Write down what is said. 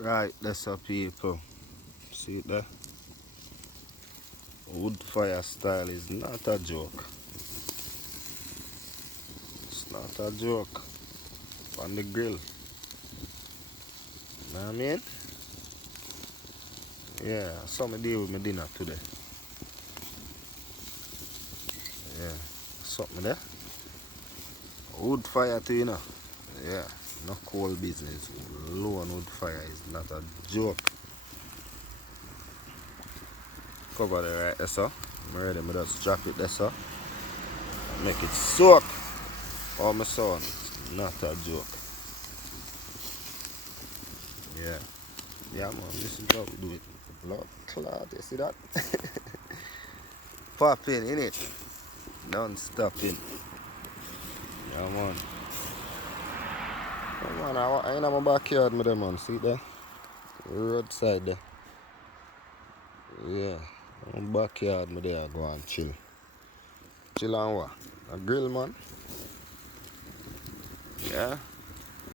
Right, that's up people. See it there? Wood fire style is not a joke. It's not a joke. On the grill. Know what I mean? Yeah, so I deal with my dinner today. Yeah. Something there. Wood fire too, you know. Yeah. No coal business. Low on wood fire is not a joke. Cover it right there, sir. I'm ready, I just drop it there, sir. Make it soak. Oh, my son. It's not a joke. Yeah. Yeah, man. This is how we do it. Blood clot. You see that? Popping in it. Non-stopping. Yeah, man. Yeah, man. I in my backyard, with them, man. See there? Roadside there. Yeah. In my backyard, me there. Go and chill. Chill on what? A grill, man. Yeah.